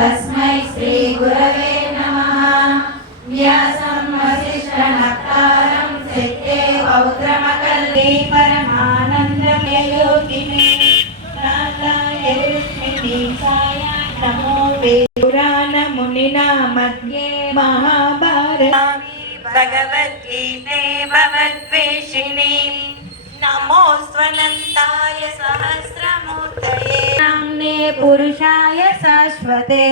తస్మై శ్రీ గురవే నమ వ్యాసం వశిష్ట నక్తారం శక్తే పౌత్రమకల్లి పరమానందమే యోగినే ప్రాణాయ విష్ణునిసాయ నమో పురాణ మునినా మధ్యే మహాభారత భగవద్గీతే భగవద్వేషిణీ पुरुषाय शाश्वते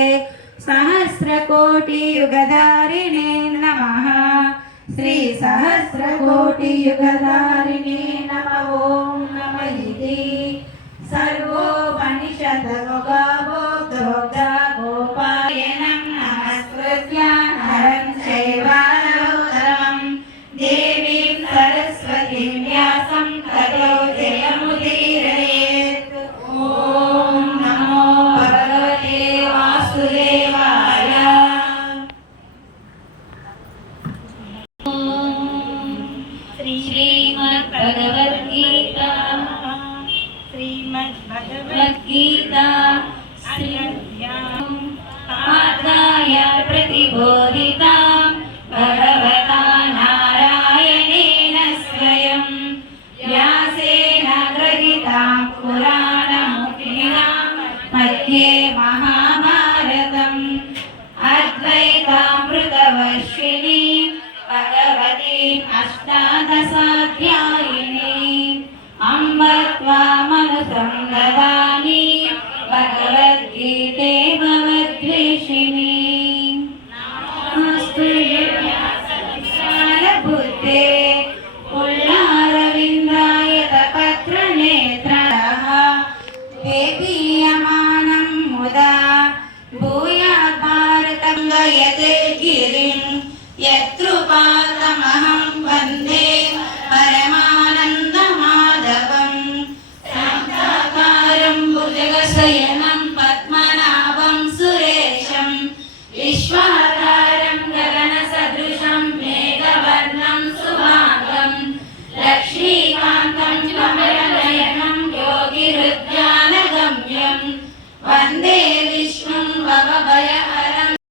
सहस्रकोटियुगधारिणे नमः श्रीसहस्रकोटियुगधारिणे नम ॐ नम इति सर्वोपनिषदमुगाभोक्तभोक्ता गोपायनं नमस्कृत्य नरं चैवानरोत्तमं देवीं सरस्वतीं श्रीमद्भगवद्गीता श्रीमद्भगवद्गीता पाठाय प्रतिबोधितां अष्टादशाध्यायिनी अम्ब त्वामनुसं ददामि भुजगशयनं पद्मनाभं सुरेशं विश्वाधारं गगनसदृशं मेघवर्णं सुभागं लक्ष्मीकान्तं कमलनयनं योगिहृद्यानगम्यं वन्दे